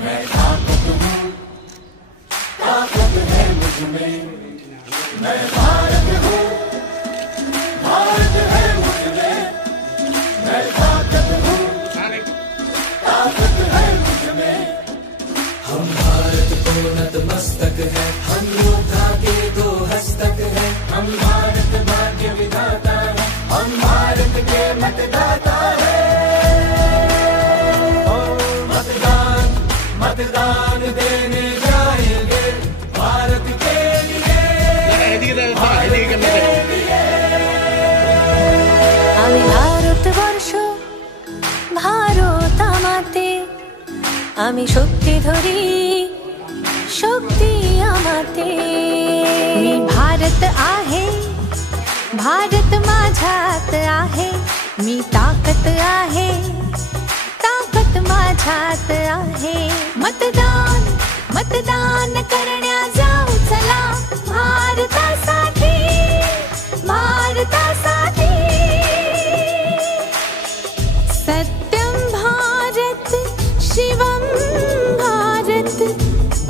मैं ताकत हूँ, ताकत है मुझमें। मैं भारत हूँ, भारत है मुझमें। मैं ताकत हूँ, ताकत है मुझमें। हम भारत को नतमस्तक है, हम योद्धा के दो हस्तक है। हम भारत भाग्य विधाता है, हम भारत के मतदाता है। मतदान मतदान देने जाएंगे भारत के लिए। আমি ভারতবর্ষ ভারত আমাতে, আমি শক্তি ধরি शक्ती आमाते। मी भारत आहे, भारत माझ्यात आहे। मी ताकत आहे, ताकत माझ्यात आहे। मतदान मतदान करण्या जाऊ चला, भारतासाठी भारतासाठी। सत्यम भारत शिवम भारत,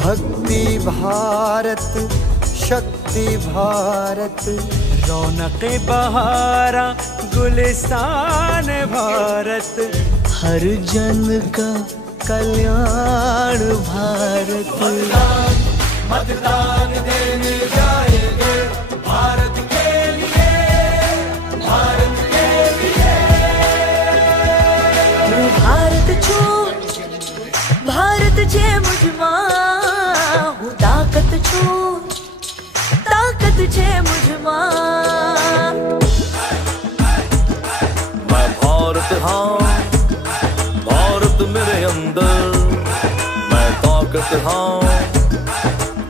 भक्ति भारत शक्ति भारत। रौनक बहारा गुलिस्तान भारत, हर जन का कल्याण भारत। मतदान देने जाएंगे भारत के लिए, भारत के लिए। भारत छू भारत जे मुझमा हूँ, ताकत छू ताकत जे मुझमा। मैं भारत हाँ, भारत मेरे अंदर। मैं ताकत हाँ,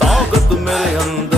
ताकत मेरे अंदर।